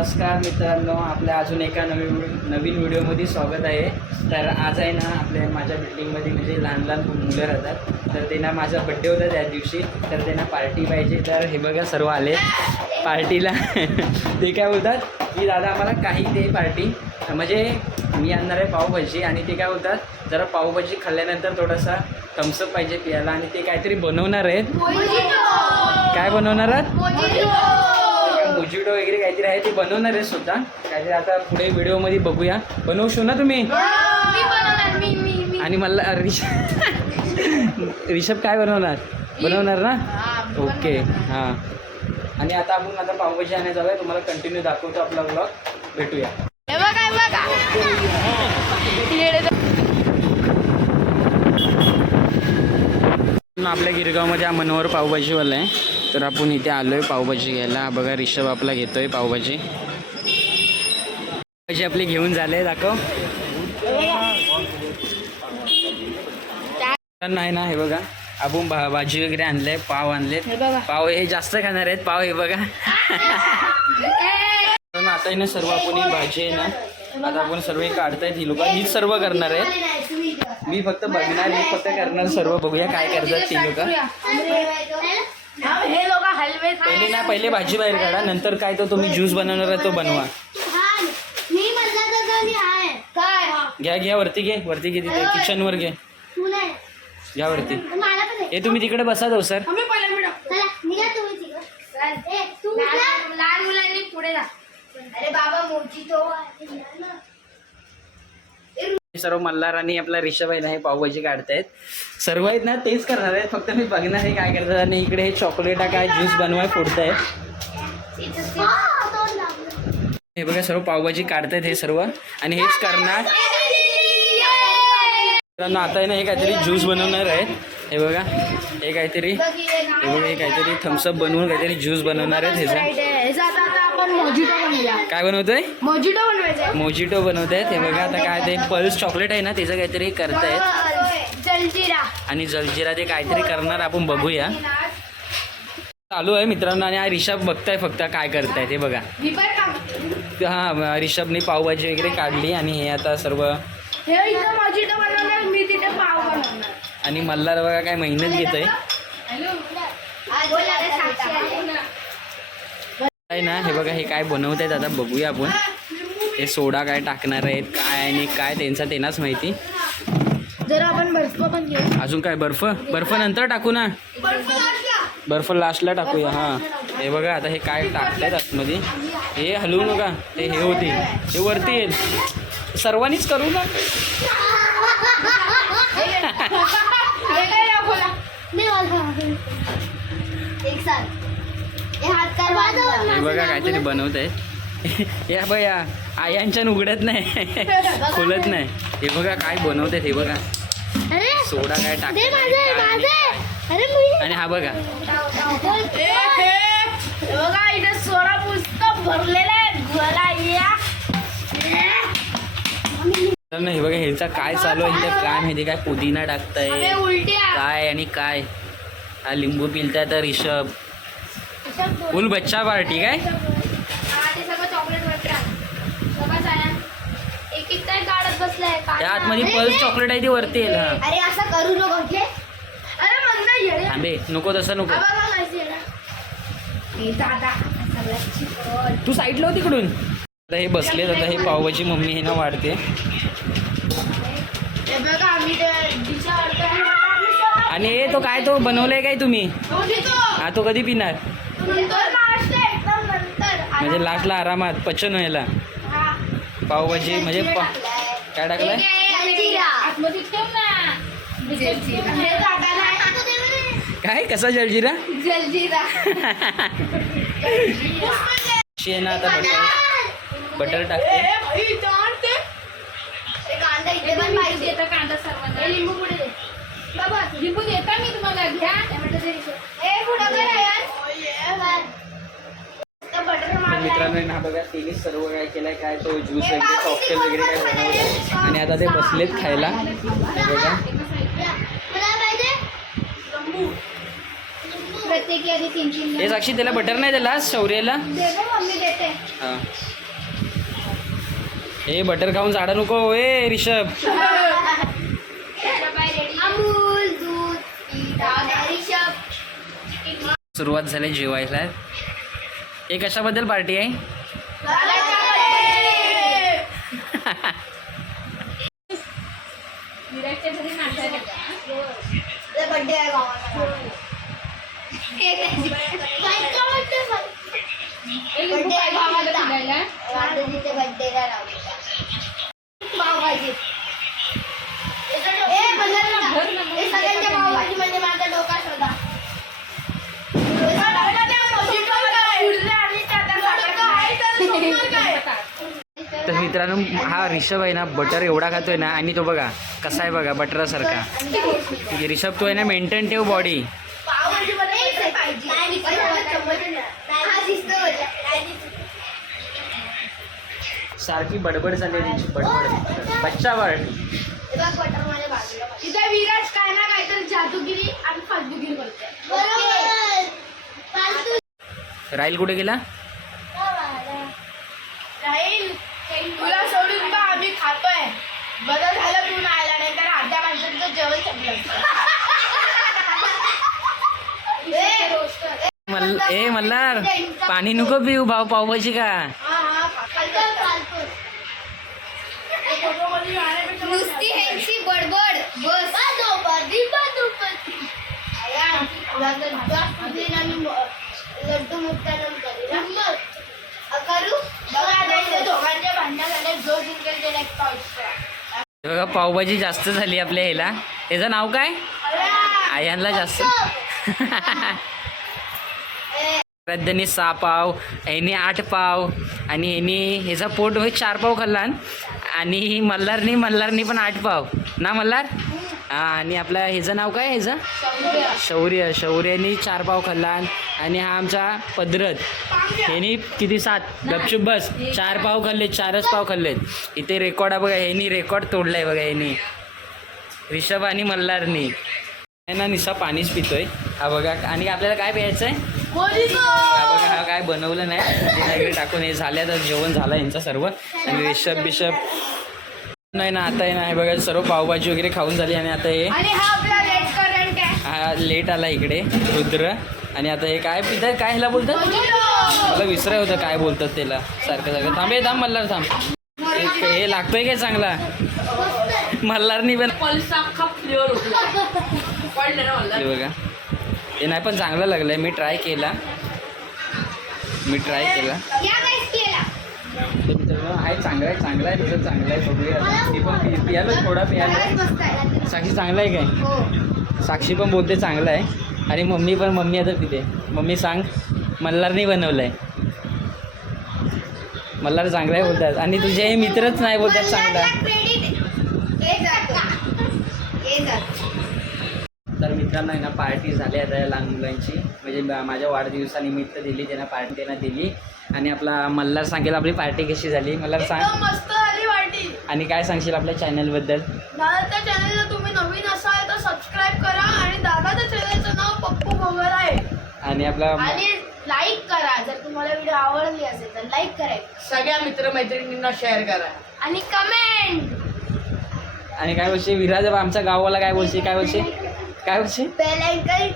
नमस्कार मित्रांनो आपल्या अजून एका नवीन नवीन व्हिडिओमध्ये स्वागत आहे. तर आज आहे ना आपल्या माझ्या बिल्डिंगमध्ये म्हणजे लहान लहान मुलं राहतात. तर त्यांना माझा बड्डे होता त्या दिवशी. तर त्यांना पार्टी पाहिजे. तर हे बघा सर्व आले. पार्टीला ते काय बोलतात? की दादा आम्हाला काही दे पार्टी म्हणजे मी आणणार आहे पावभाजी आणि ते काय बोलतात? जरा पावभाजी खाल्ल्यानंतर थोडासा थम्सअप पाहिजे पियाला आणि ते काहीतरी बनवणार आहेत. काय बनवणार आहेत? मोजिटो वगैरे काहीतरी आहे ते बनवणार आहे स्वतः. काहीतरी आता पुढे व्हिडिओमध्ये बघूया. बनवशो ना तुम्ही? आणि मला ऋषभ ऋषभ काय बनवणार? बनवणार ना? ओके हां. आणि आता आपण आता पावभाजी आणायला जाऊया. तुम्हाला कंटिन्यू दाखवतो आपला ब्लॉग भेटूया. आपल्या गिरगावमध्ये हा मनोहर पावभाजीवाला आहे. तर आपण इथे आलो आहे पावभाजी घ्यायला. बघा रिषभ आपला घेतोय पावभाजी. पावभाजी आपली घेऊन झाले दाखव. नाही ना हे बघा. आपण भा भाजी वगैरे आणले पाव आणलेत पाव हे जास्त खाणार आहेत. पाव हे बघा. पण आता आहे ना सर्व आपण ही भाजी आहे ना आता आपण सर्व हे काढतायत ही लोक. हीच सर्व करणार आहेत. मी फक्त बघणार मी फक्त करणार सर्व. बघूया काय करतात ती लोक. हे पहिले ना पहिले भाजी बाहेर काढा नंतर काय तो तुम्ही ज्यूस बनवणार आहे तो बनवा. तर घ्या घ्या वरती घे वरती घे तिथे किचन वर घे. तू नाही. घ्या वरती. मला पण हे तुम्ही तिकडे बसा जाऊ सर. आम्ही पहिला मी चला निघा तुम्ही तिकडं. ए, तू लहान लहान मुलांनी पुढे जा. अरे बाबा मोठी तो सर्व मल्हार आणि आपला रिषभ आहे ना हे पावभाजी काढतायत. सर्व आहेत ना तेच करणार आहेत. फक्त मी बघणार आहे काय करतात आणि इकडे हे चॉकलेट काय ज्यूस बनवाय फोडतायत. हे बघा सर्व पावभाजी काढतायत हे सर्व. आणि हेच करणार. आता आहे ना हे काहीतरी ज्यूस बनवणार आहेत. हे बघा हे काहीतरी हे बघा हे काहीतरी थम्सअप बनवून काहीतरी ज्यूस बनवणार आहेत ह्याचा आपण मोजिटो बनवूया. काय बनवतोय? मोजिटो बनवायचं मोजिटो बनवत आहेत हे बघा आता काय ते पल्स चॉकलेट आहे ना त्याचं काहीतरी करतायत. जलजिरा. आणि जलजिरा ते काहीतरी करणार आपण बघूया. चालू आहे मित्रांनो आणि हा रिषभ बघताय फक्त काय करताय ते बघा. काम हा रिषभने पावभाजी वगैरे काढली आणि हे आता सर्व हे इथं मोजिटो बनवणार मी तिथे पाव बनवणार. आणि मल्हार बघा काय मेहनत घेत आहे काय ना हे बघा हे काय बनवत आहेत आता बघूया आपण. हे सोडा काय टाकणार आहेत काय आणि काय त्यांचा त्यांनाच माहिती. जर आपण बर्फ पण घेऊ. अजून काय बर्फ? बर्फ नंतर टाकू ना? बर्फ लास्टला टाकूया हां. हे बघा आता हे काय टाकतायत आतमध्ये. हे हलवू नका ते हे होतील हे वरती येईल सर्वांनीच करू ना? एक साथ. हात बघा काहीतरी बनवत आहे. या बया आयांच्या उघडत नाही. खोलत नाही. हे बघा काय बनवत आहेत हे बघा. अरे सोडा काय मी आणि हा बघा. बघा इथे सोडा पुस्तक भरलेला आहे. गोला या. तर नाही हे बघा ह्याचा काय चालू आहे? काय माहिती काय पुदिना टाकताय. उलटी काय आणि काय? हा लिंबू पिलताय तर रिषभ फुल बच्चा पार्टी काय? आतमध्ये पल्स चॉकलेट आहे ती वरती येईल हा. अरे असं करू नको थांबे नको तसं नको. तू साईडला हो तिकडून. आता हे बसलेत आता हे पावभाजी मम्मी हे ना वाढते. आणि हे तो काय तो बनवलाय काय तुम्ही? हा तो कधी पिणार? म्हणजे लास्टला आरामात पचन व्हायला. हा. पावभाजी म्हणजे पा काय टाकलाय. काय? कसा जलजिरा? जलजिरा. आता बटर. बटर. टाकते. कांदा इथे पण पाहिजे. कांदा सर्वांना? लिंबू पुढे दे? बाबा लिंबू देता मी तुम्हाला. घ्या. टोमॅटो दे ए पुढे कर यार बटर तर मित्रांनो ना बघा तिने सर्व काय केलंय काय तो ज्यूस वगैरे कॉकटेल वगैरे काय बनवलं आणि आता ते बसलेत खायला. बघा. हे साक्षी त्याला बटर नाही दिला शौर्याला? हा. हे बटर खाऊन झाडा नको ए रिषभ सुरुवात झाली जेवायला. हे कशाबद्दल पार्टी आहे? बर्थडे मित्रांनो हा रिषभ आहे ना बटर एवढा खातोय ना आणि तो बघा कसा आहे बघा बटरासारखा रिषभ तो आहे ना मेंटेन ठेव बॉडी सारखी बडबड चालली आहे त्यांची बडबड. बच्चा बड इथे विराज काय ना काहीतरी जादूगिरी आणि फालतूगिरी राहील कुठे गेला राहील तुला सोडून बा आम्ही खातोय बरं झालं तू नाही आला नाही तर अर्ध्या माणसाचं जेवण संपलं मल ए मल्हार पाणी नको पिऊ भाऊ पावभाजी का नुसती ह्यांची बडबड बस. लड्डू करू? बघा आता इथे दोघांचे भांडण झाले जो जिंकेल त्याला एक पाऊस बघा पावभाजी जास्त झाली आपल्या ह्याला. त्याचं नाव काय? आयांना जास्त. श्रद्धेने सहा पाव ह्याने आठ पाव आणि ह्याने ह्याचा पोट चार पाव खाल्ला. आणि मल्हारनी मल्हारनी पण आठ पाव. ना मल्हार? हा आणि आपला ह्याचं नाव काय ह्याचं? शौर्य. शौर्यानी चार पाव खाल्ला आणि हा आमचा पदरत ह्यानी किती? सात. गपचूप बस. चार पाव खाल्ले चारच पाव खाल्लेत. इथे रेकॉर्ड आहे बघा ह्यानी रेकॉर्ड तोडलाय बघा ह्यानी. रिषभ आणि मल्हारनी. ना निसा पाणीच पितोय. हा बघा आणि आपल्याला काय प्यायचं आहे? हा बघा हा काय बनवलं नाही. टाकून हे झाल्या तर जेवण झालं यांचं सर्व. आणि रिषभ बिषभ नाही ना आता आहे ना हे बघा सर्व पावभाजी वगैरे खाऊन झाली आणि आता हे हा हा लेट आला इकडे रुद्र. आणि आता हे काय पितात काय ह्याला बोलतात? मला विसराय होतं काय बोलतात त्याला. सारखं सारखं. थांब हे थांब मल्हार थांब. हे लागतोय काय चांगला? मल्हारनी पण हे बघा. हे नाही पण चांगलं लागलंय. मी ट्राय केला. मी ट्राय केला. मित्रांनो आहे चांगला आहे चांगला आहे तुझं चांगलं आहे बघूया. ती पण पियालो थोडा पियालो साक्षी चांगला आहे काय? साक्षी पण बोलते चांगला आहे. आणि मम्मी पण मम्मी आता पिते मम्मी सांग मल्हारनी बनवलं आहे मल्हार चांगला आहे बोलतात. आणि तुझे हे मित्रच नाही बोलतात चांगला क्रेडिट हे जातं हे जातं तर मित्रांनो आहे ना पार्टी झाली आता या लहान मुलांची. म्हणजे माझ्या वाढदिवसानिमित्त दिली त्यांना पार्टी त्यांना दिली. आणि आपला मल्हार सांगेल आपली पार्टी कशी झाली. मल्हार सांग. मस्त झाली वाटी आणि काय सांगशील आपल्या चॅनलबद्दल? दादाच्या चॅनलला तुम्ही नवीन असाल तर सबस्क्राईब करा आणि दादाच्या चॅनलचं नाव पप्पू भोगर आहे. आणि आपला आणि लाईक करा. जर तुम्हाला व्हिडिओ आवडली असेल तर लाईक करायचं सगळ्या मित्रमैत्रिणींना शेअर करा. आणि कमेंट आणि काय बोलशील? विराज आमच्या गावाला काय बोलशील? काय बोलशील? काय बोलशील बेल आयकन